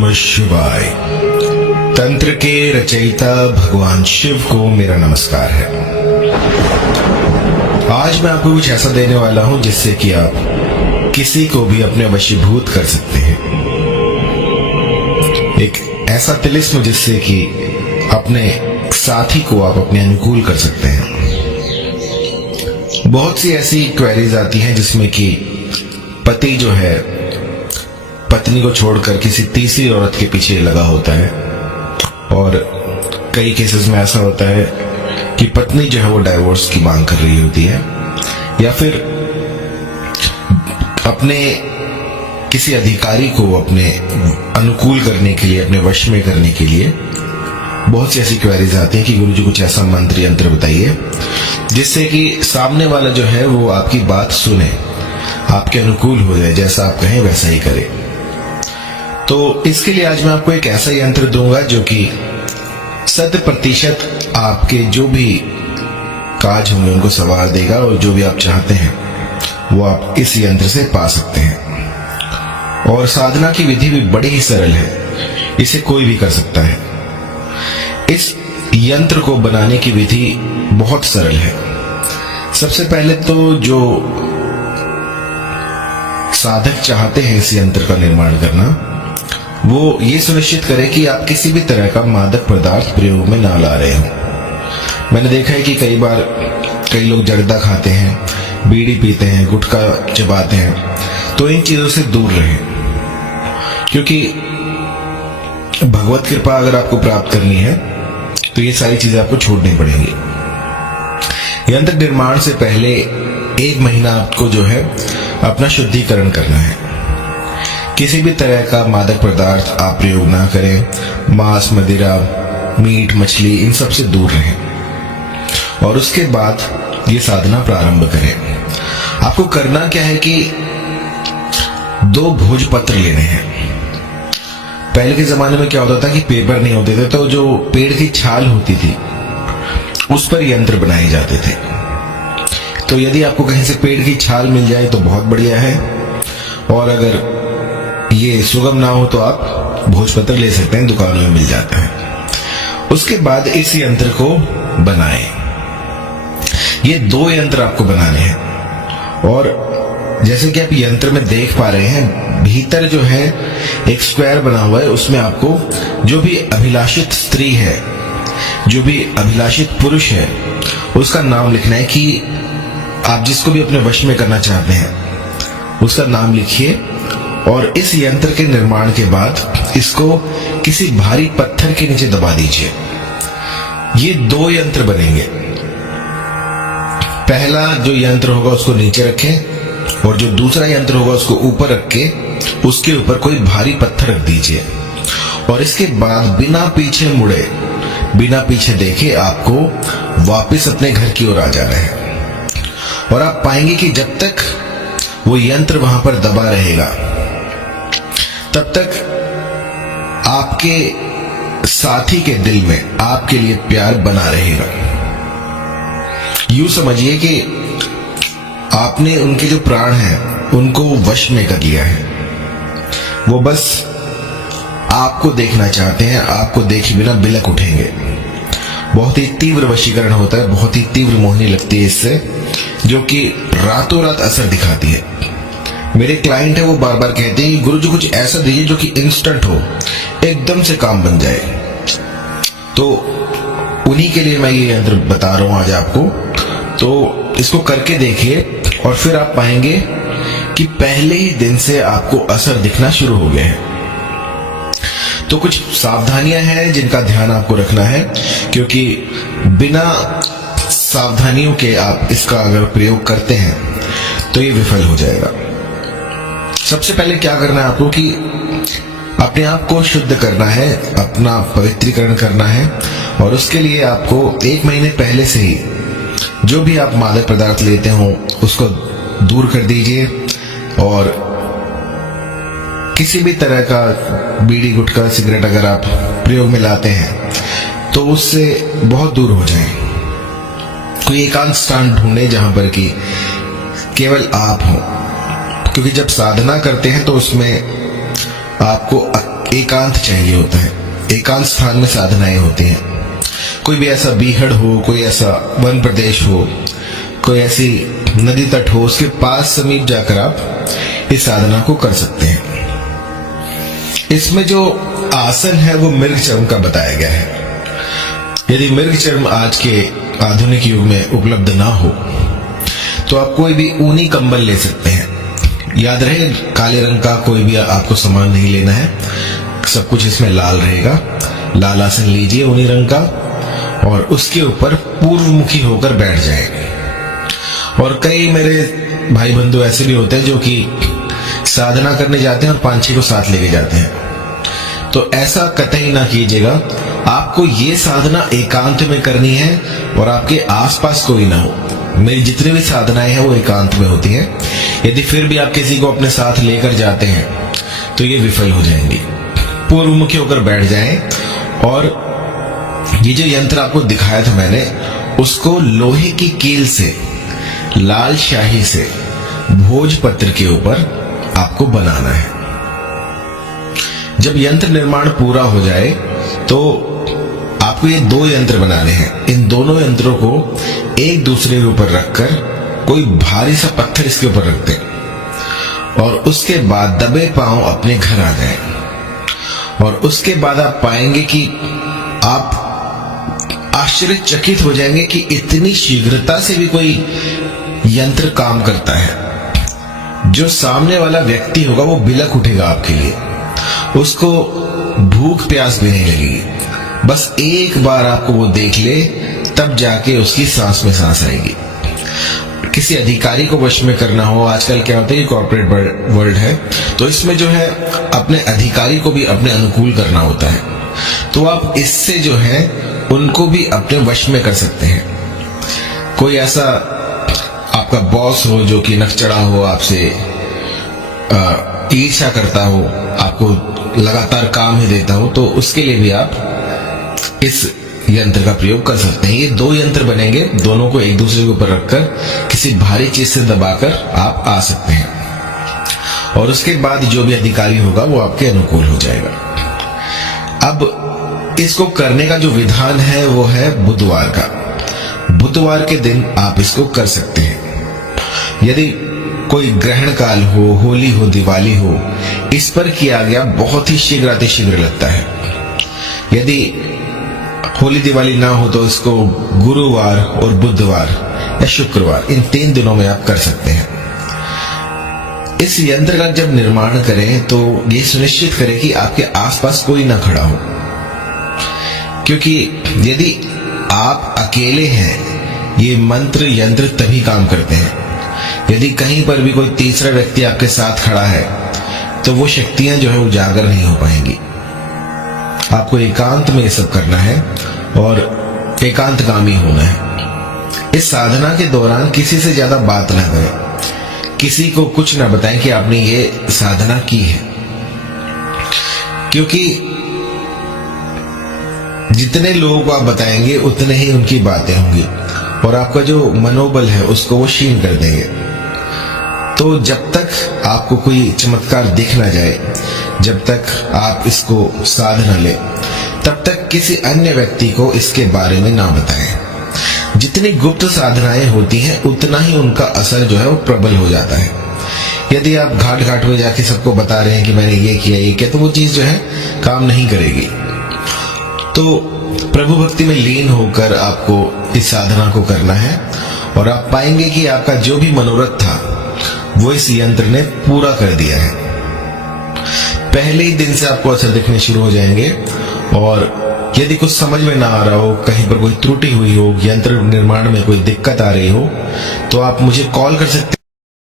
नमः शिवाय। तंत्र के रचयिता भगवान शिव को मेरा नमस्कार है। आज मैं आपको कुछ ऐसा देने वाला हूं जिससे कि आप किसी को भी अपने वशीभूत कर सकते हैं। एक ऐसा तिलिस्म जिससे कि अपने साथी को आप अपने अनुकूल कर सकते हैं। बहुत सी ऐसी क्वेरीज आती हैं जिसमें कि पति जो है पत्नी को छोड़कर किसी तीसरी औरत के पीछे लगा होता है, और कई केसेस में ऐसा होता है कि पत्नी जो है वो डाइवोर्स की मांग कर रही होती है, या फिर अपने किसी अधिकारी को अपने अनुकूल करने के लिए, अपने वश में करने के लिए बहुत सी ऐसी क्वेरीज आती हैं कि गुरु जी कुछ ऐसा मंत्र यंत्र बताइए जिससे कि सामने वाला जो है वो आपकी बात सुने, आपके अनुकूल हो जाए, जैसा आप कहें वैसा ही करे। तो इसके लिए आज मैं आपको एक ऐसा यंत्र दूंगा जो कि 100% आपके जो भी काज होंगे उनको सवार देगा, और जो भी आप चाहते हैं वो आप इस यंत्र से पा सकते हैं। और साधना की विधि भी बड़ी ही सरल है, इसे कोई भी कर सकता है। इस यंत्र को बनाने की विधि बहुत सरल है। सबसे पहले तो जो साधक चाहते हैं इस यंत्र का निर्माण करना, वो ये सुनिश्चित करें कि आप किसी भी तरह का मादक पदार्थ प्रयोग में ना ला रहे हो। मैंने देखा है कि कई बार कई लोग जर्दा खाते हैं, बीड़ी पीते हैं, गुटखा चबाते हैं, तो इन चीजों से दूर रहें, क्योंकि भगवत कृपा अगर आपको प्राप्त करनी है तो ये सारी चीजें आपको छोड़नी पड़ेंगी। यंत्र निर्माण से पहले 1 महीना आपको जो है अपना शुद्धिकरण करना है। किसी भी तरह का मादक पदार्थ आप प्रयोग ना करें। मांस, मदिरा, मीट, मछली, इन सब से दूर रहें, और उसके बाद ये साधना प्रारंभ करें। आपको करना क्या है कि 2 भोजपत्र लेने हैं। पहले के जमाने में क्या होता था कि पेपर नहीं होते थे, तो जो पेड़ की छाल होती थी उस पर यंत्र बनाए जाते थे। तो यदि आपको कहीं से पेड़ की छाल मिल जाए तो बहुत बढ़िया है, और अगर ये सुगम ना हो तो आप भोजपत्र ले सकते हैं, दुकानों में मिल जाता है। उसके बाद इस यंत्र को बनाएं। ये 2 यंत्र आपको बनाने हैं, और जैसे कि आप यंत्र में देख पा रहे हैं, भीतर जो है एक स्क्वायर बना हुआ है। उसमें आपको जो भी अभिलाषित स्त्री है, जो भी अभिलाषित पुरुष है, उसका नाम लिखना है कि आप जिसको भी अपने वश में करना चाहते हैं उसका नाम लिखिए। और इस यंत्र के निर्माण के बाद इसको किसी भारी पत्थर के नीचे दबा दीजिए। ये 2 यंत्र बनेंगे। पहला जो यंत्र होगा उसको नीचे रखें, और जो दूसरा यंत्र होगा उसको ऊपर रख के उसके ऊपर कोई भारी पत्थर रख दीजिए। और इसके बाद बिना पीछे मुड़े, बिना पीछे देखे आपको वापस अपने घर की ओर आ जाना है। और आप पाएंगे कि जब तक वो यंत्र वहां पर दबा रहेगा तब तक आपके साथी के दिल में आपके लिए प्यार बना रहेगा। यूं समझिए कि आपने उनके जो प्राण हैं उनको वश में कर लिया है। वो बस आपको देखना चाहते हैं, आपको देखे बिना बिलक उठेंगे। बहुत ही तीव्र वशीकरण होता है, बहुत ही तीव्र मोहनी लगती है इससे, जो कि रातों रात असर दिखाती है। मेरे क्लाइंट है, वो बार बार कहते हैं कि गुरु जी कुछ ऐसा दीजिए जो कि इंस्टेंट हो, एकदम से काम बन जाए। तो उन्हीं के लिए मैं ये यंत्र बता रहा हूं आज आपको। तो इसको करके देखिए, और फिर आप पाएंगे कि पहले ही दिन से आपको असर दिखना शुरू हो गया है। तो कुछ सावधानियां हैं जिनका ध्यान आपको रखना है, क्योंकि बिना सावधानियों के आप इसका अगर प्रयोग करते हैं तो ये विफल हो जाएगा। सबसे पहले क्या करना है आपको कि अपने आप को शुद्ध करना है, अपना पवित्रीकरण करना है। और उसके लिए आपको 1 महीने पहले से ही जो भी आप मादक पदार्थ लेते हो उसको दूर कर दीजिए, और किसी भी तरह का बीड़ी, गुटखा, सिगरेट अगर आप प्रयोग में लाते हैं तो उससे बहुत दूर हो जाएं। कोई एकांत स्थान ढूंढे जहां पर कि केवल आप हो, क्योंकि जब साधना करते हैं तो उसमें आपको एकांत चाहिए होता है। एकांत स्थान में साधनाएं होती हैं। कोई भी ऐसा बीहड़ हो, कोई ऐसा वन प्रदेश हो, कोई ऐसी नदी तट हो, उसके पास समीप जाकर आप इस साधना को कर सकते हैं। इसमें जो आसन है वो मृग चर्म का बताया गया है। यदि मृग चर्म आज के आधुनिक युग में उपलब्ध ना हो तो आप कोई भी ऊनी कंबल ले सकते हैं। याद रहे, काले रंग का कोई भी आपको सामान नहीं लेना है, सब कुछ इसमें लाल रहेगा। लाल आसन लीजिए ऊनी रंग का और उसके ऊपर पूर्वमुखी होकर बैठ जाए। और कई मेरे भाई बंधु ऐसे भी होते हैं जो कि साधना करने जाते हैं और पांछी को साथ लेके जाते हैं। तो ऐसा कतई ना कीजिएगा। आपको ये साधना एकांत में करनी है और आपके आसपास कोई ना हो। मेरी जितनी भी साधनाएं हैं वो एकांत में होती हैं। यदि फिर भी आप किसी को अपने साथ लेकर जाते हैं तो ये विफल हो जाएंगे। पूर्वमुखी होकर बैठ जाएं और ये जो यंत्र आपको दिखाया था मैंने, उसको लोहे की कील से, लाल शाही से भोजपत्र के ऊपर आपको बनाना है। जब यंत्र निर्माण पूरा हो जाए तो आपको ये 2 यंत्र बनाने हैं। इन दोनों यंत्रों को एक दूसरे के ऊपर रखकर कोई भारी सा पत्थर इसके ऊपर रख दें और उसके बाद दबे पांव अपने घर आ जाएं। और उसके बाद आप पाएंगे कि आप आश्चर्यचकित हो जाएंगे कि इतनी शीघ्रता से भी कोई यंत्र काम करता है। जो सामने वाला व्यक्ति होगा वो बिलख उठेगा आपके लिए, उसको भूख प्यास भी नहीं लगेगी। बस एक बार आपको वो देख ले तब जाके उसकी सांस में सांस आएगी। किसी अधिकारी को वश में करना हो, आजकल क्या होता है, कॉर्पोरेट वर्ल्ड है, तो इसमें जो है अपने अधिकारी को भी अपने अनुकूल करना होता है। तो आप इससे जो है उनको भी अपने वश में कर सकते हैं। कोई ऐसा आपका बॉस हो जो कि नकचड़ा हो, आपसे ईर्ष्या करता हो, आपको लगातार काम ही देता हो, तो उसके लिए भी आप इस यंत्र का प्रयोग कर सकते हैं। ये 2 यंत्र बनेंगे, दोनों को एक दूसरे के ऊपर रखकर किसी भारी चीज से दबाकर आप आ सकते हैं और उसके बाद जो भी अधिकारी होगा वो आपके अनुकूल हो जाएगा। अब इसको करने का जो विधान है वो है बुधवार का। बुधवार के दिन आप इसको कर सकते हैं। यदि कोई ग्रहण काल हो, होली हो, दिवाली हो, इस पर किया गया बहुत ही शीघ्र अतिशीघ्र लगता है। यदि होली दिवाली ना हो तो इसको गुरुवार और बुधवार या शुक्रवार, इन 3 दिनों में आप कर सकते हैं। इस यंत्र का जब निर्माण करें तो ये सुनिश्चित करें कि आपके आसपास कोई ना खड़ा हो, क्योंकि यदि आप अकेले हैं ये मंत्र यंत्र तभी काम करते हैं। यदि कहीं पर भी कोई तीसरा व्यक्ति आपके साथ खड़ा है तो वो शक्तियां जो है उजागर नहीं हो पाएंगी। आपको एकांत में ये सब करना है और एकांतगामी होना है। इस साधना के दौरान किसी से ज्यादा बात ना करें, किसी को कुछ ना बताएं कि आपने ये साधना की है, क्योंकि जितने लोगों को आप बताएंगे उतने ही उनकी बातें होंगी और आपका जो मनोबल है उसको वो क्षीण कर देंगे। तो जब तक आपको कोई चमत्कार दिख ना जाए, जब तक आप इसको साध न ले, तब तक किसी अन्य व्यक्ति को इसके बारे में ना बताएं। जितनी गुप्त साधनाएं होती हैं उतना ही उनका असर जो है वो प्रबल हो जाता है। यदि आप घाट घाट में जाके सबको बता रहे हैं कि मैंने ये किया, तो वो चीज जो है काम नहीं करेगी। तो प्रभु भक्ति में लीन होकर आपको इस साधना को करना है और आप पाएंगे कि आपका जो भी मनोरथ था वो इस यंत्र ने पूरा कर दिया है। पहले ही दिन से आपको असर दिखने शुरू हो जाएंगे। और यदि कुछ समझ में ना आ रहा हो, कहीं पर कोई त्रुटि हुई हो, यंत्र निर्माण में कोई दिक्कत आ रही हो, तो आप मुझे कॉल कर सकते हैं।